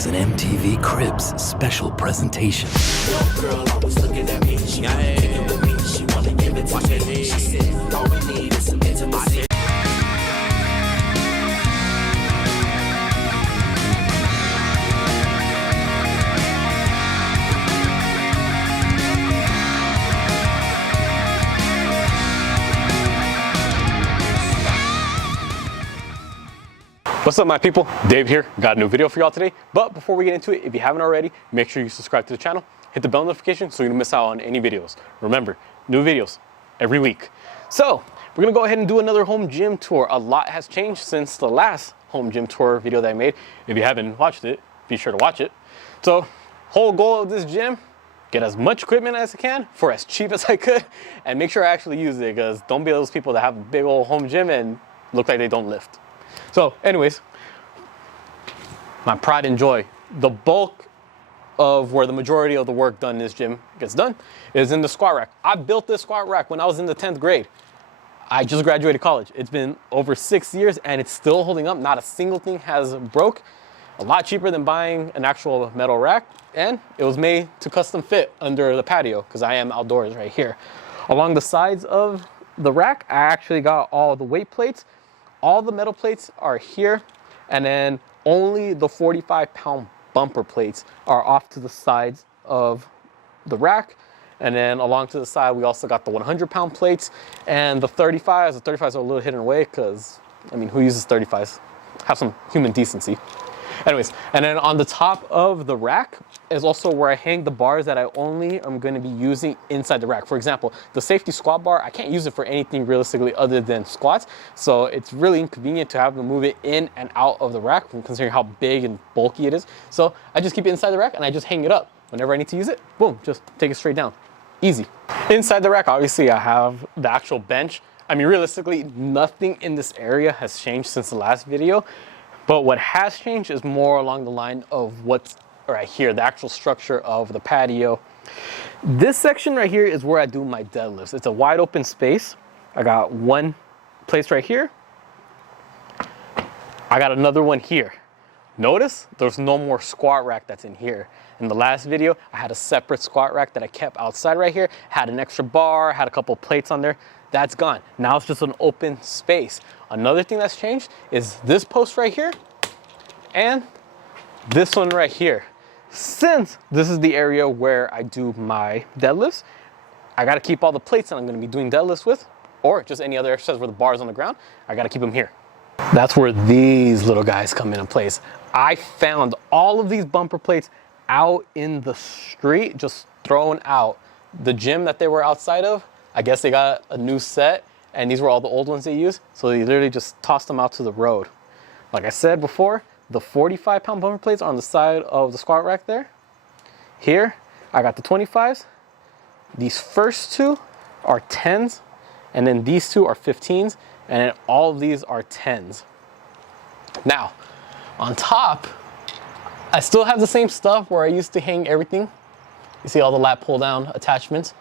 is an MTV Cribs special presentation. Girl always looking at me. She kicking with me. She wanna give it to me. She said, all we need is some intimacy. What's up, my people? Dave here. Got a new video for y'all today. But before we get into it, if you haven't already, make sure you subscribe to the channel, hit the bell notification so you don't miss out on any videos. Remember, new videos every week. So we're gonna go ahead and do another home gym tour. A lot has changed since the last home gym tour video that I made. If you haven't watched it, be sure to watch it. So whole goal of this gym, get as much equipment as I can for as cheap as I could, and make sure I actually use it, because don't be those people that have a big old home gym and look like they don't lift. So anyways, my pride and joy, the bulk of where the majority of the work done in this gym gets done is in the squat rack. I built this squat rack when I was in the 10th grade. I just graduated college. It's been over 6 years and it's still holding up. Not a single thing has broke. A lot cheaper than buying an actual metal rack. And it was made to custom fit under the patio because I am outdoors right here. Along the sides of the rack, I actually got all the weight plates. All the metal plates are here, and then only the 45-pound bumper plates are off to the sides of the rack. And then along to the side, we also got the 100-pound plates and the 35s. The 35s are a little hidden away because, I mean, who uses 35s? Have some human decency. Anyways, and then on the top of the rack is also where I hang the bars that I only am going to be using inside the rack. For example, the safety squat bar, I can't use it for anything realistically other than squats. So it's really inconvenient to have to move it in and out of the rack, considering how big and bulky it is. So I just keep it inside the rack and I just hang it up. Whenever I need to use it, boom, just take it straight down. Easy. Inside the rack, obviously I have the actual bench. I mean, realistically, nothing in this area has changed since the last video. But what has changed is more along the line of what's right here, the actual structure of the patio. This section right here is where I do my deadlifts. It's a wide open space. I got one place right here. I got another one here. Notice there's no more squat rack that's in here. In the last video, I had a separate squat rack that I kept outside right here, had an extra bar, had a couple plates on there. That's gone. Now it's just an open space. Another thing that's changed is this post right here and this one right here. Since this is the area where I do my deadlifts, I gotta keep all the plates that I'm gonna be doing deadlifts with, or just any other exercise where the bar is on the ground, I gotta keep them here. That's where these little guys come into place. I found all of these bumper plates out in the street, just thrown out. The gym that they were outside of, I guess they got a new set and these were all the old ones they used. So they literally just tossed them out to the road. Like I said before, the 45-pound bumper plates are on the side of the squat rack there. Here, I got the 25s. These first two are 10s, and then these two are 15s, and then all of these are 10s. Now, on top, I still have the same stuff where I used to hang everything. You see all the lat pull down attachments.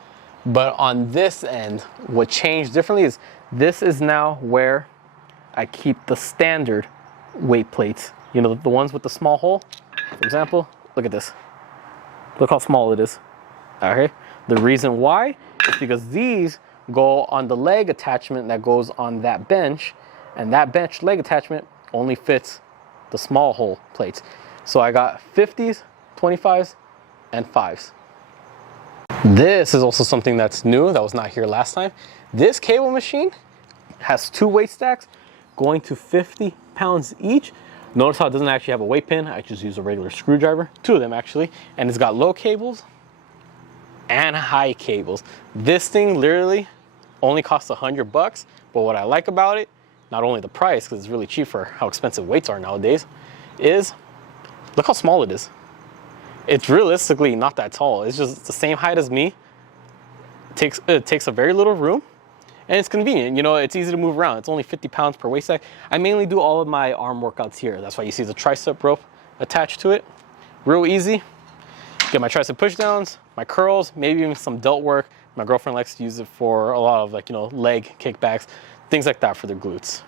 But on this end, what changed differently is this is now where I keep the standard weight plates. You know, the ones with the small hole. For example, look at this. Look how small it is. Okay. The reason why is because these go on the leg attachment that goes on that bench, and that bench leg attachment only fits the small hole plates. So I got 50s, 25s, and 5s. This is also something that's new that was not here last time. This cable machine has two weight stacks going to 50 pounds each. Notice how it doesn't actually have a weight pin. I just use a regular screwdriver, two of them actually, and it's got low cables and high cables. This thing literally only costs $100, but what I like about it, not only the price, because it's really cheap for how expensive weights are nowadays, is look how small it is. It's realistically not that tall. It's just the same height as me. It takes a very little room, and it's convenient. You know, it's easy to move around. It's only 50 pounds per weight stack. I mainly do all of my arm workouts here. That's why you see the tricep rope attached to it. Real easy. Get my tricep push downs, my curls, maybe even some delt work. My girlfriend likes to use it for a lot of, like, you know, leg kickbacks, things like that for the glutes.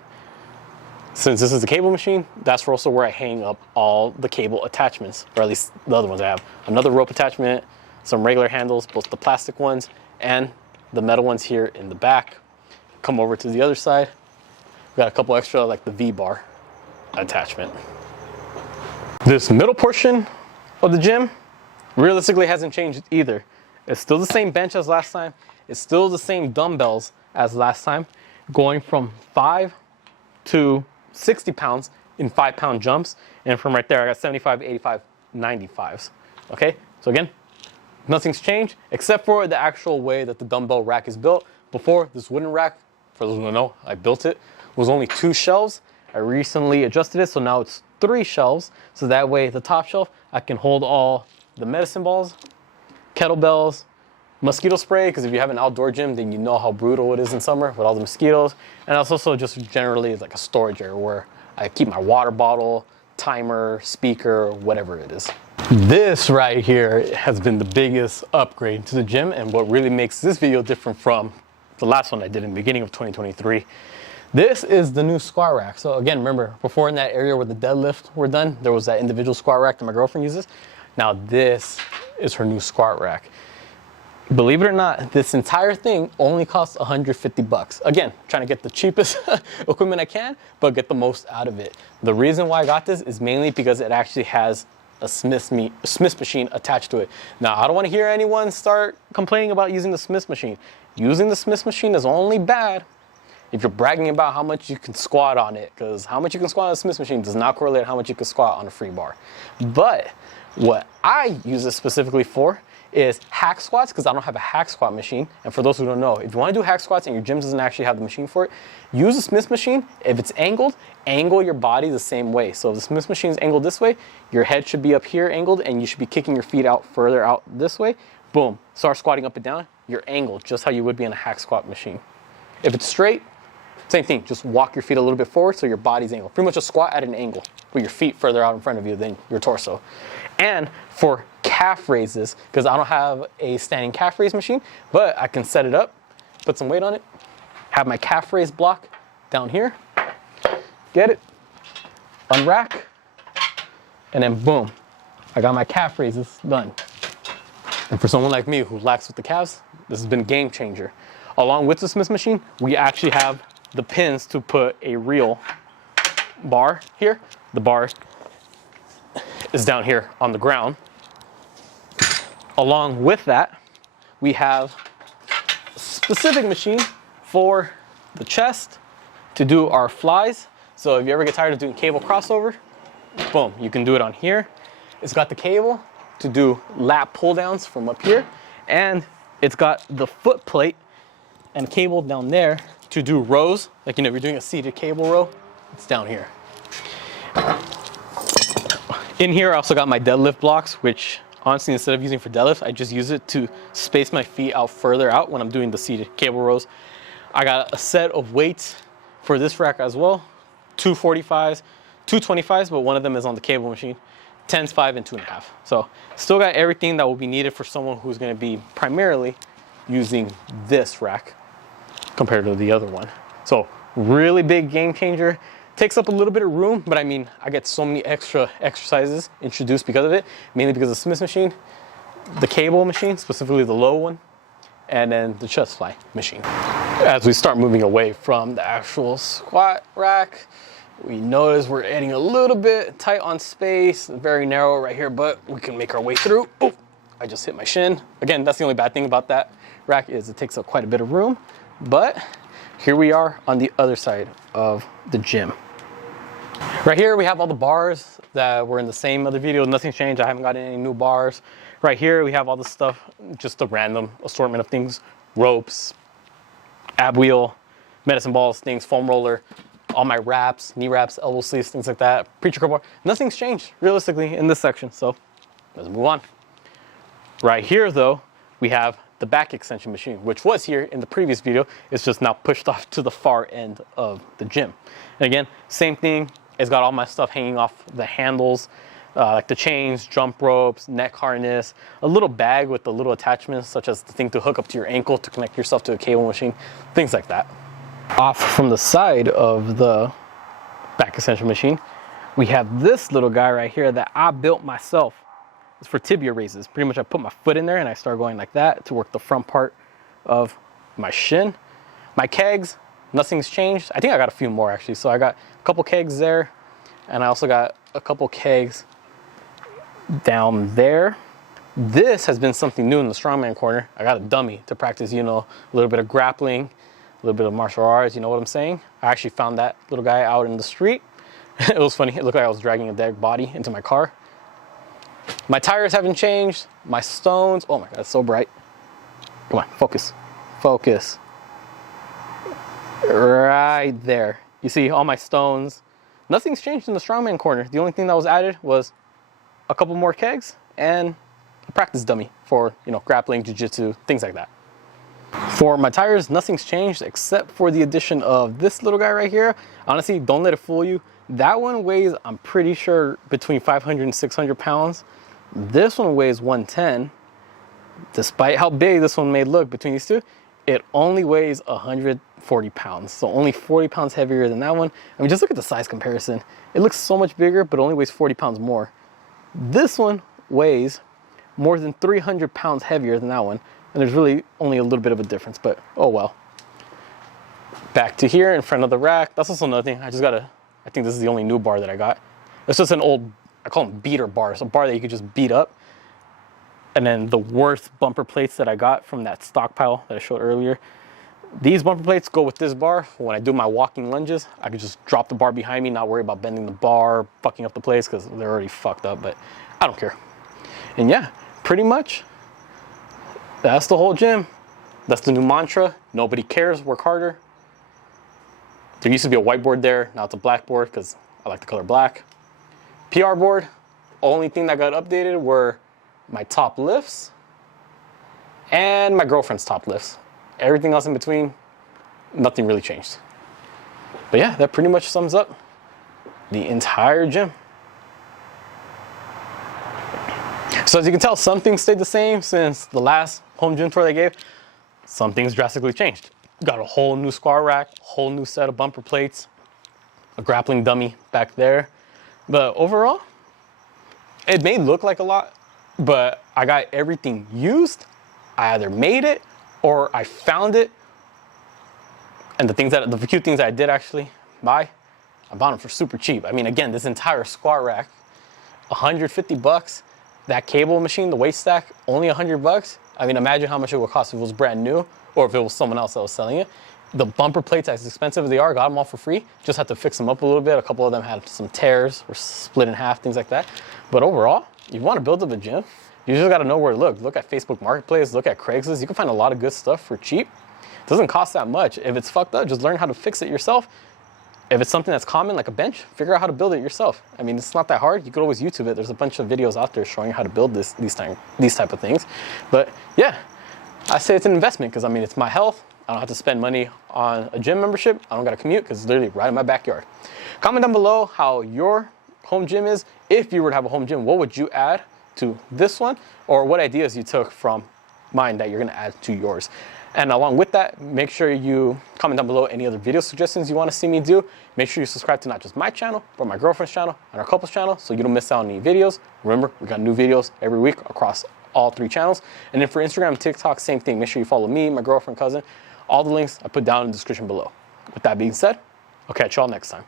Since this is the cable machine, that's also where I hang up all the cable attachments, or at least the other ones I have. Another rope attachment, some regular handles, both the plastic ones and the metal ones here in the back. Come over to the other side. Got a couple extra like the V-bar attachment. This middle portion of the gym realistically hasn't changed either. It's still the same bench as last time. It's still the same dumbbells as last time, going from 5 to 60 pounds in 5-pound jumps. And from right there, I got 75, 85, 95s. Okay, so again, nothing's changed except for the actual way that the dumbbell rack is built. Before, this wooden rack, for those who don't know, I built it, was only 2 shelves. I recently adjusted it, so now it's 3 shelves. So that way, the top shelf, I can hold all the medicine balls, kettlebells, mosquito spray, because if you have an outdoor gym, then you know how brutal it is in summer with all the mosquitoes. And it's also just generally like a storage area where I keep my water bottle, timer, speaker, whatever it is. This right here has been the biggest upgrade to the gym, and what really makes this video different from the last one I did in the beginning of 2023. This is the new squat rack. So again, remember, before in that area where the deadlift were done, there was that individual squat rack that my girlfriend uses. Now this is her new squat rack. Believe it or not, this entire thing only costs 150 bucks. Again, trying to get the cheapest equipment I can, but get the most out of it. The reason why I got this is mainly because it actually has a Smith machine attached to it. Now, I don't want to hear anyone start complaining about using the Smith machine. Using the Smith machine is only bad if you're bragging about how much you can squat on it, because how much you can squat on a Smith machine does not correlate how much you can squat on a free bar. But what I use it specifically for is hack squats, because I don't have a hack squat machine. And for those who don't know, if you want to do hack squats and your gym doesn't actually have the machine for it, use a Smith machine. If it's angled, angle your body the same way. So if the Smith machine is angled this way, your head should be up here angled, and you should be kicking your feet out further out this way. Boom, start squatting up and down. You're angled just how you would be in a hack squat machine. If it's straight, same thing, just walk your feet a little bit forward so your body's angled. Pretty much a squat at an angle with your feet further out in front of you than your torso. And for calf raises, because I don't have a standing calf raise machine, but I can set it up, put some weight on it, have my calf raise block down here, get it, unrack, and then boom, I got my calf raises done. And for someone like me who lacks with the calves, this has been a game changer. Along with the Smith machine, we actually have the pins to put a real bar here. The bar is down here on the ground. Along with that, we have a specific machine for the chest to do our flies. So if you ever get tired of doing cable crossover, boom, you can do it on here. It's got the cable to do lat pull downs from up here, and it's got the foot plate and cable down there to do rows. Like, you know, if you're doing a seated cable row, it's down here. In here, I also got my deadlift blocks, which honestly, instead of using for deadlift, I just use it to space my feet out further out when I'm doing the seated cable rows. I got a set of weights for this rack as well. 2 45s, 2 25s, but one of them is on the cable machine. 10s, 5, and 2.5. So still got everything that will be needed for someone who's gonna be primarily using this rack compared to the other one. So really big game changer. Takes up a little bit of room, but I mean, I get so many extra exercises introduced because of it, mainly because of the Smith machine, the cable machine, specifically the low one, and then the chest fly machine. As we start moving away from the actual squat rack, we notice we're getting a little bit tight on space, very narrow right here, but we can make our way through. Oh, I just hit my shin. Again, that's the only bad thing about that rack is it takes up quite a bit of room, but here we are on the other side of the gym. Right here, we have all the bars that were in the same other video. Nothing's changed. I haven't gotten any new bars. Right here, we have all the stuff, just a random assortment of things, ropes, ab wheel, medicine balls, things, foam roller, all my wraps, knee wraps, elbow sleeves, things like that, preacher curl bar. Nothing's changed realistically in this section, so let's move on. Right here though, we have the back extension machine, which was here in the previous video. It's just now pushed off to the far end of the gym. And again, same thing. It's got all my stuff hanging off the handles, like the chains, jump ropes, neck harness, a little bag with the little attachments, such as the thing to hook up to your ankle to connect yourself to a cable machine, things like that. Off from the side of the back extension machine. We have this little guy right here that I built myself. It's for tibia raises. Pretty much I put my foot in there and I start going like that to work the front part of my shin. My kegs, nothing's changed. I think I got a few more actually. So I got a couple kegs there, and I also got a couple kegs down there. This has been something new in the Strongman corner. I got a dummy to practice, you know, a little bit of grappling, a little bit of martial arts, you know what I'm saying? I actually found that little guy out in the street. It was funny. It looked like I was dragging a dead body into my car. My tires haven't changed. My stones, oh my God, it's so bright. Come on, focus, focus. Right there. You see all my stones. Nothing's changed in the Strongman corner. The only thing that was added was a couple more kegs and a practice dummy for, you know, grappling, jiu-jitsu, things like that. For my tires, nothing's changed except for the addition of this little guy right here. Honestly, don't let it fool you. That one weighs, I'm pretty sure, between 500 and 600 pounds. This one weighs 110. Despite how big this one may look between these two, it only weighs 140 pounds. So only 40 pounds heavier than that one. I mean, just look at the size comparison. It looks so much bigger, but only weighs 40 pounds more. This one weighs more than 300 pounds heavier than that one. And there's really only a little bit of a difference, but oh well. Back to here in front of the rack. That's also another thing. I think this is the only new bar that I got. It's just an old, I call them beater bars, a bar that you could just beat up. And then the worst bumper plates that I got from that stockpile that I showed earlier. These bumper plates go with this bar. When I do my walking lunges, I could just drop the bar behind me, not worry about bending the bar, fucking up the place, because they're already fucked up, but I don't care. And yeah, pretty much, that's the whole gym. That's the new mantra. Nobody cares, work harder. There used to be a whiteboard there. Now it's a blackboard because I like the color black. PR board. Only thing that got updated were my top lifts and my girlfriend's top lifts. Everything else in between, nothing really changed. But yeah, that pretty much sums up the entire gym. So as you can tell, some things stayed the same since the last home gym tour they gave. Some things drastically changed. Got a whole new squat rack, whole new set of bumper plates, a grappling dummy back there. But overall, it may look like a lot, but I got everything used. I either made it or I found it. And the few things that I did actually buy, I bought them for super cheap. I mean, again, this entire squat rack, 150 bucks. That cable machine, the weight stack, only 100 bucks. I mean, imagine how much it would cost if it was brand new or if it was someone else that was selling it. The bumper plates, as expensive as they are, got them all for free. Just had to fix them up a little bit. A couple of them had some tears or split in half, things like that. But overall, you want to build up a gym, you just got to know where to look. Look at Facebook Marketplace, look at Craigslist. You can find a lot of good stuff for cheap. It doesn't cost that much. If it's fucked up, just learn how to fix it yourself. If it's something that's common, like a bench, figure out how to build it yourself. I mean, it's not that hard. You could always YouTube it. There's a bunch of videos out there showing you how to build these type of things. But yeah, I say it's an investment because I mean, it's my health. I don't have to spend money on a gym membership. I don't got to commute because it's literally right in my backyard. Comment down below how your home gym is. If you were to have a home gym, what would you add to this one? Or what ideas you took from mine that you're going to add to yours? And along with that, make sure you comment down below any other video suggestions you want to see me do. Make sure you subscribe to not just my channel, but my girlfriend's channel and our couple's channel so you don't miss out on any videos. Remember, we got new videos every week across all 3 channels. And then for Instagram and TikTok, same thing. Make sure you follow me, my girlfriend, cousin. All the links I put down in the description below. With that being said, I'll catch y'all next time.